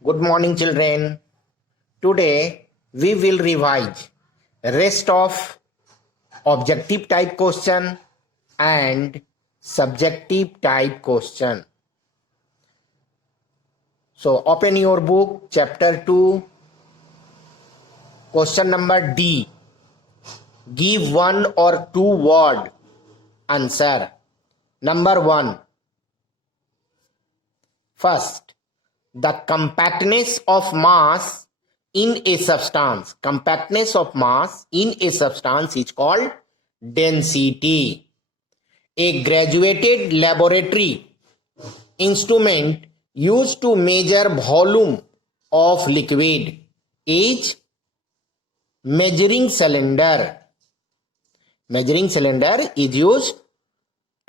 Good morning, children. Today we will revise rest of objective type question and subjective type question. So open your book, chapter 2, question number D. Give one or two word answer. Number 1. First, the compactness of mass in a substance. Compactness of mass in a substance is called density. A graduated laboratory instrument used to measure volume of liquid is measuring cylinder. Measuring cylinder is used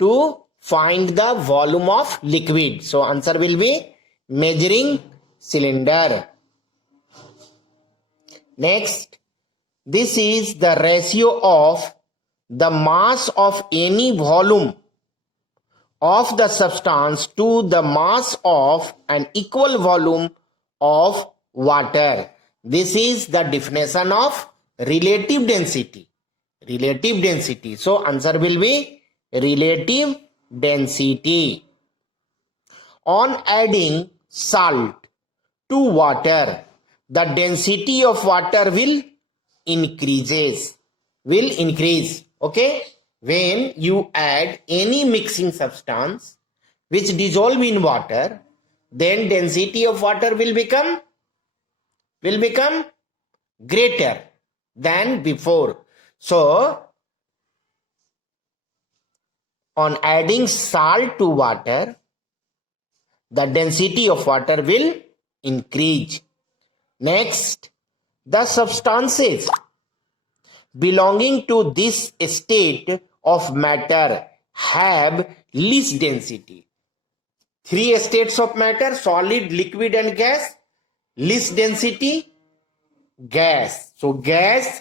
to find the volume of liquid. So answer will be measuring cylinder. Next, this is the ratio of the mass of any volume of the substance to the mass of an equal volume of water. This is the definition of relative density. Relative density. So answer will be relative density. On adding salt to water, the density of water will increase. Okay? When you add any mixing substance which dissolve in water, then density of water will become greater than before. So on adding salt to water, the density of water will increase. Next, the substances belonging to this state of matter have least density. 3 states of matter: solid, liquid and gas. Least density, gas. So gas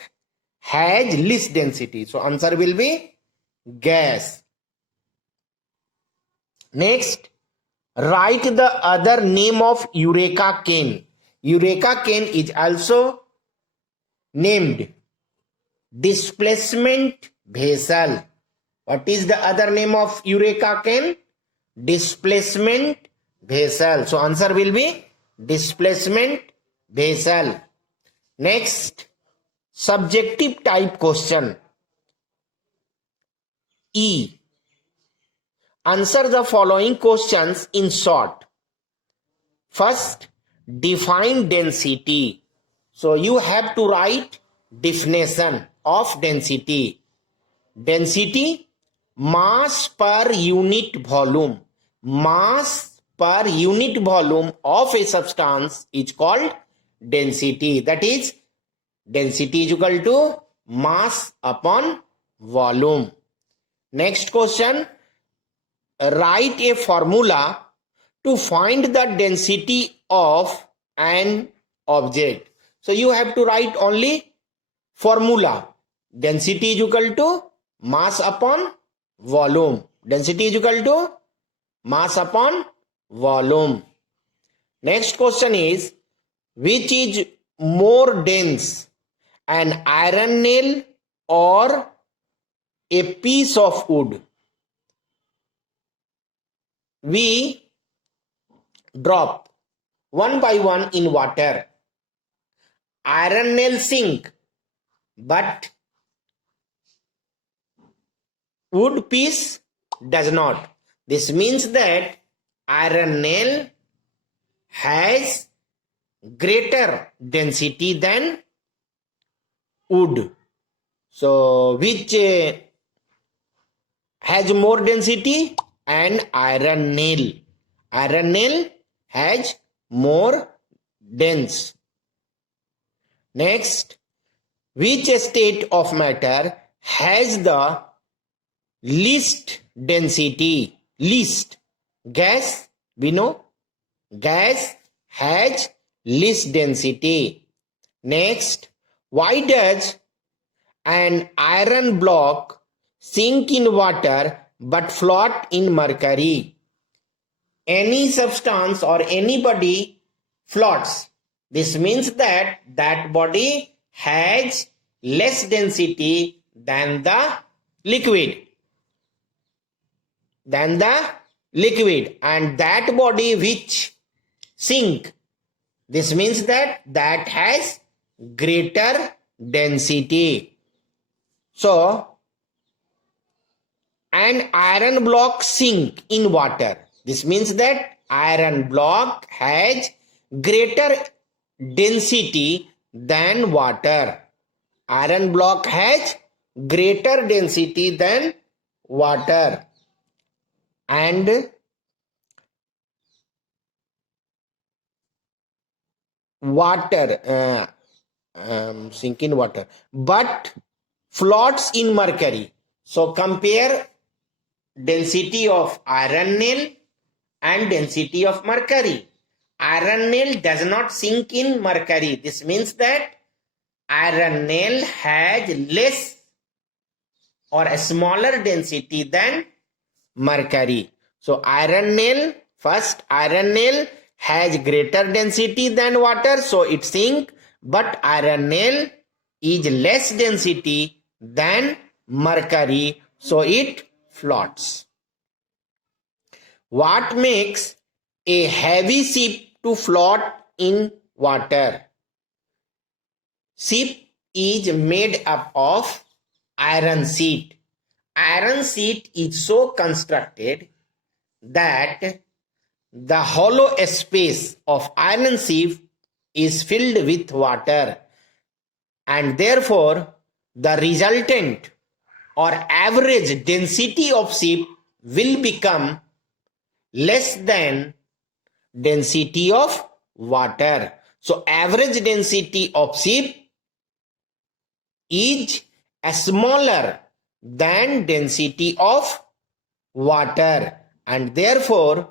has least density. So answer will be gas. Next, write the other name of Eureka cane. Eureka cane is also named displacement vessel. What is the other name of Eureka cane? Displacement vessel. So answer will be displacement vessel. Next, subjective type question. E. Answer the following questions in short. First, define density. So you have to write definition of density. Density, mass per unit volume. Mass per unit volume of a substance is called density. That is, density is equal to mass upon volume. Next question, write a formula to find the density of an object. So you have to write only formula. Density is equal to mass upon volume. Density is equal to mass upon volume. Next question is, which is more dense, an iron nail or a piece of wood? We drop one by one in water. Iron nail sink, but wood piece does not. This means that iron nail has greater density than wood. So which has more density? An iron nail. Iron nail has more dense. Next, which state of matter has the least density? Least. Gas, we know. Gas has least density. Next, why does an iron block sink in water but float in mercury? Any substance or anybody floats. This means that that body has less density than the liquid. And that body which sink, this means that that has greater density. So an iron block sink in water. This means that iron block has greater density than water. Iron block has greater density than water. And water, sink in water, but floats in mercury. So compare density of iron nail and density of mercury. Iron nail does not sink in mercury. This means that iron nail has less or a smaller density than mercury. So iron nail has greater density than water, so it sinks, but iron nail is less density than mercury, so it floats. What makes a heavy ship to float in water? Ship is made up of iron sheet. Iron sheet is so constructed that the hollow space of iron sheet is filled with water, and therefore the resultant or average density of ship will become less than density of water. So average density of ship is smaller than density of water, and therefore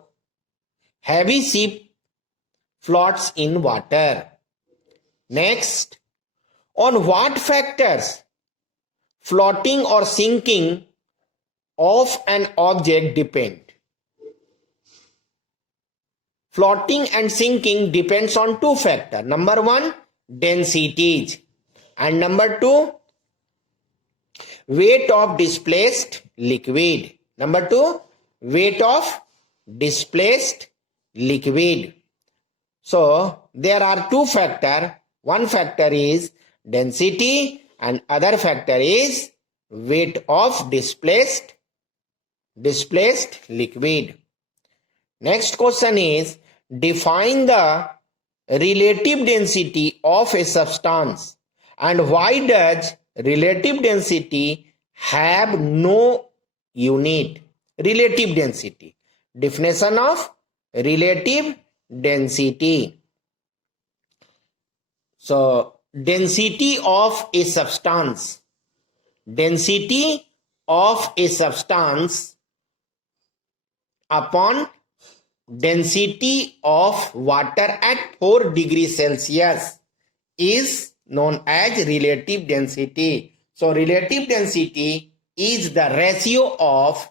heavy ship floats in water. Next, on what factors floating or sinking of an object depend? Floating and sinking depends on two factors. Number one, densities, and number two, weight of displaced liquid. Number two, weight of displaced liquid. So there are two factors. One factor is density and other factor is weight of displaced liquid. Next question is, define the relative density of a substance, and why does relative density have no unit? Relative density. Definition of relative density. So, density of a substance. Density of a substance upon density of water at 4 degrees Celsius is known as relative density. So relative density is the ratio of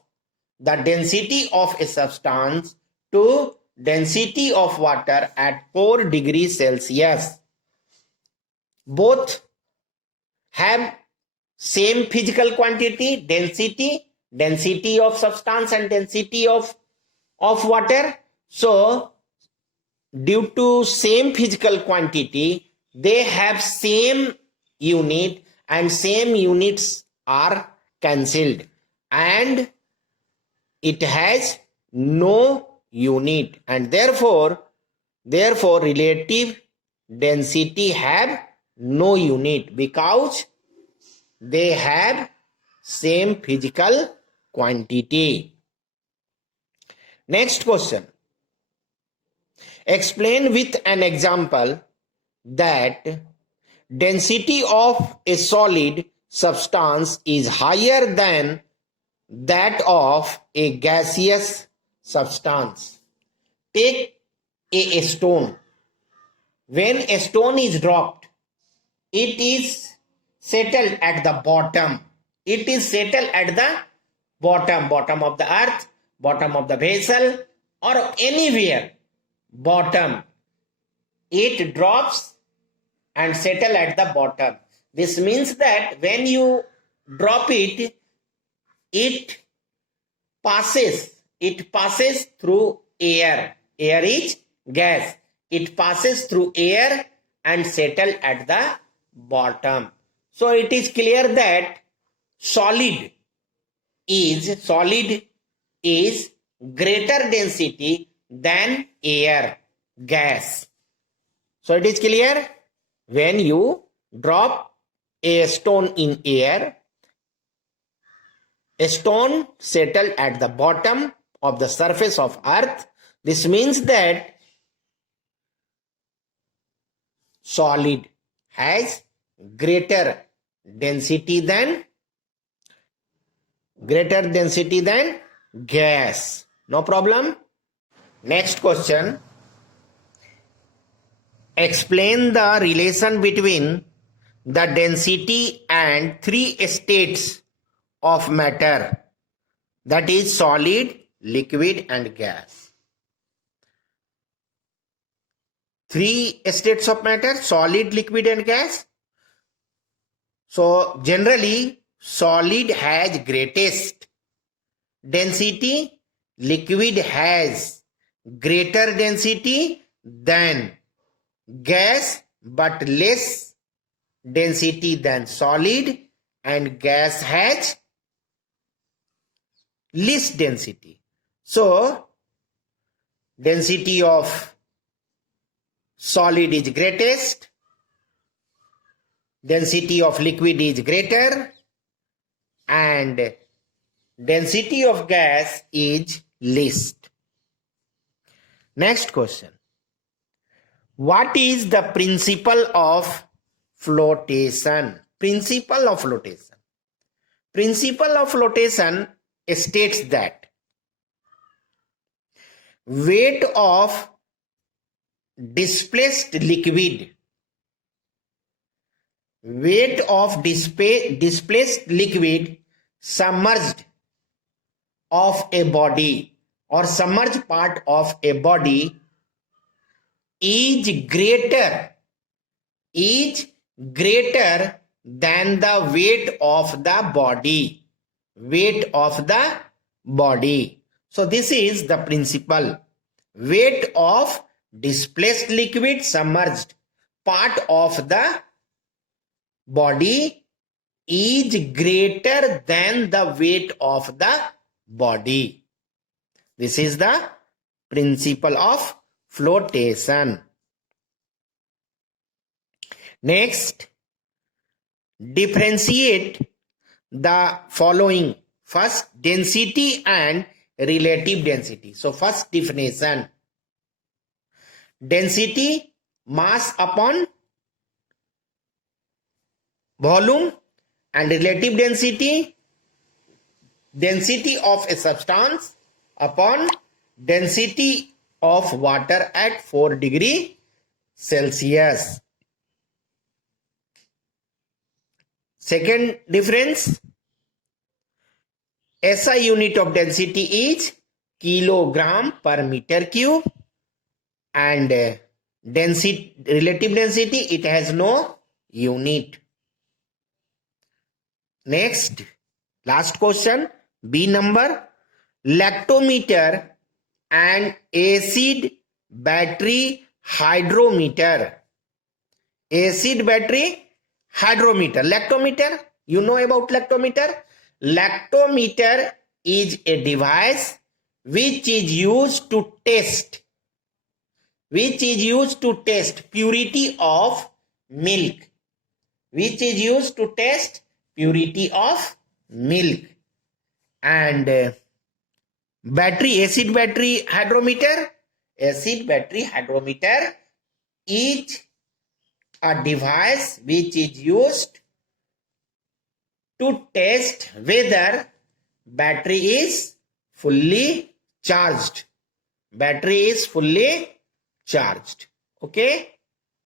the density of a substance to density of water at 4 degrees Celsius. Both have same physical quantity, density of substance and density of water. So due to same physical quantity, they have same unit and same units are cancelled, and it has no unit, and therefore relative density have no unit because they have same physical quantity. Next question. Explain with an example that density of a solid substance is higher than that of a gaseous substance. Take a stone. When a stone is dropped, it is settled at the bottom. It is settled at the bottom of the earth, bottom of the vessel, or anywhere bottom. it drops and settle at the bottom. This means that when you drop it, it passes through air. Air is gas. It passes through air and settle at the bottom. So it is clear that solid is greater density than air, gas. So it is clear, when you drop a stone in air, a stone settled at the bottom of the surface of earth. This means that solid has greater density than gas. No problem. Next question. Explain the relation between the density and three states of matter, that is solid, liquid and gas. Three states of matter: solid, liquid and gas. So generally solid has greatest density, liquid has greater density than gas but less density than solid, and gas has least density. So density of solid is greatest, density of liquid is greater, and density of gas is least. Next question. What is the principle of flotation? Principle of flotation. Principle of flotation states that weight of displaced liquid submerged of a body or submerged part of a body is greater than the weight of the body. So this is the principle. Weight of displaced liquid submerged part of the body is greater than the weight of the body. This is the principle of flotation. Next, differentiate the following. First, density and relative density. So first definition. Density, mass upon volume, and relative density, density of a substance upon density of water at 4 degrees Celsius. Second difference, SI unit of density is kilogram per meter cube, and relative density, it has no unit. Next, last question, B number. Lactometer and acid battery hydrometer. Acid battery hydrometer. Lactometer, you know about lactometer? Lactometer is a device which is used to test purity of milk. And acid battery hydrometer is a device which is used to test whether battery is fully charged. Okay.